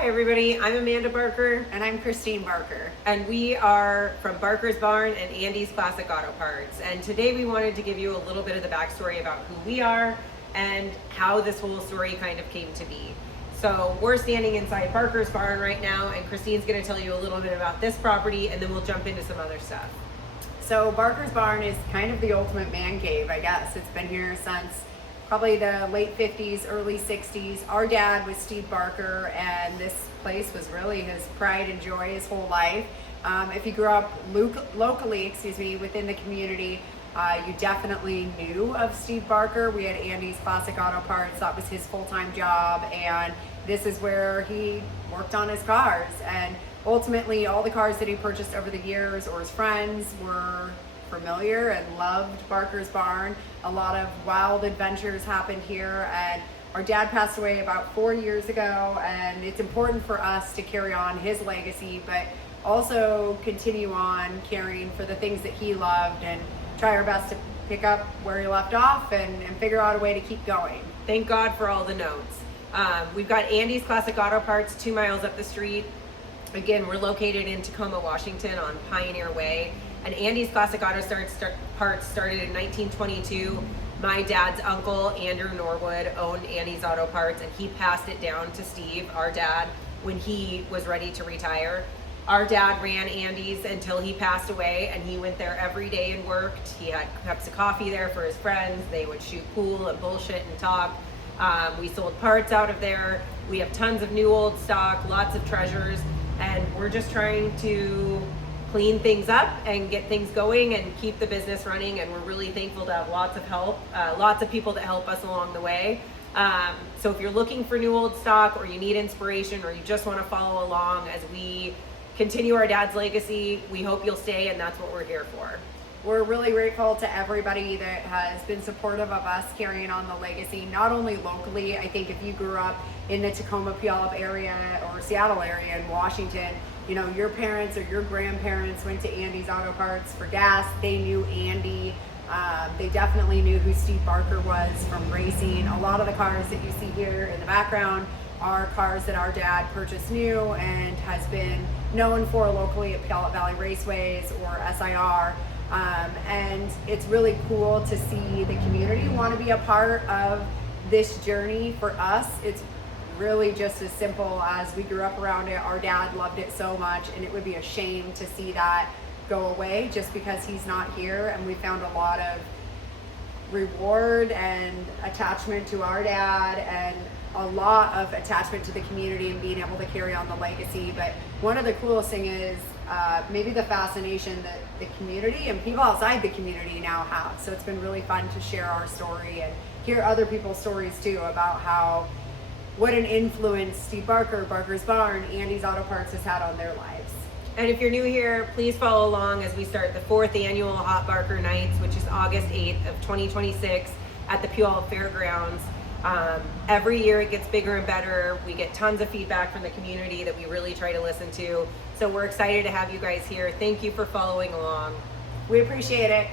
Hi everybody, I'm Amanda Barker. And I'm Christine Barker. And we are from Barker's Barn and Andy's Classic Auto Parts. And today we wanted to give you a little bit of the backstory about who we are and how this whole story kind of came to be. So we're standing inside Barker's Barn right now, and Christine's gonna tell you a little bit about this property, and then we'll jump into some other stuff. So Barker's Barn is kind of the ultimate man cave, I guess. It's been here since probably the late 50s, early 60s. Our dad was Steve Barker, and this place was really his pride and joy his whole life. If you grew up locally, within the community, you definitely knew of Steve Barker. We had Andy's Classic Auto Parts. That was his full-time job, and this is where he worked on his cars. And ultimately, all the cars that he purchased over the years, or his friends, were familiar and loved Barker's Barn. A lot of wild adventures happened here, and our dad passed away about 4 years ago, and it's important for us to carry on his legacy, but also continue on caring for the things that he loved and try our best to pick up where he left off and figure out a way to keep going. Thank God for all the notes. We've got Andy's Classic Auto Parts 2 miles up the street. Again, we're located in Tacoma, Washington on Pioneer Way. And Andy's Classic Auto Parts started in 1922. My dad's uncle, Andrew Norwood, owned Andy's Auto Parts, and he passed it down to Steve, our dad, when he was ready to retire. Our dad ran Andy's until he passed away, and he went there every day and worked. He had cups of coffee there for his friends. They would shoot pool and bullshit and talk. We sold parts out of there. We have tons of new old stock, lots of treasures, and we're just trying to clean things up and get things going and keep the business running. And we're really thankful to have lots of help, lots of people that help us along the way. So if you're looking for new old stock, or you need inspiration, or you just want to follow along as we continue our dad's legacy, we hope you'll stay, and that's what we're here for. We're really grateful to everybody that has been supportive of us carrying on the legacy, not only locally. I think if you grew up in the Tacoma, Puyallup area or Seattle area in Washington, you know, your parents or your grandparents went to Andy's Auto Parts for gas. They knew Andy. They definitely knew who Steve Barker was from racing. A lot of the cars that you see here in the background are cars that our dad purchased new and has been known for locally at Puyallup Valley Raceways or SIR. And it's really cool to see the community want to be a part of this journey. For us, it's really just as simple as we grew up around it. Our dad loved it so much, and it would be a shame to see that go away just because he's not here. And we found a lot of reward and attachment to our dad, and a lot of attachment to the community and being able to carry on the legacy. But one of the coolest thing is maybe the fascination that the community and people outside the community now have. So it's been really fun to share our story and hear other people's stories too about what an influence Steve Barker, Barker's Barn, Andy's Auto Parts has had on their lives. And if you're new here, please follow along as we start the 4th annual Hot Barker Nights, which is August 8th of 2026 at the Puyallup Fairgrounds. Every year it gets bigger and better. We get tons of feedback from the community that we really try to listen to. So we're excited to have you guys here. Thank you for following along. We appreciate it.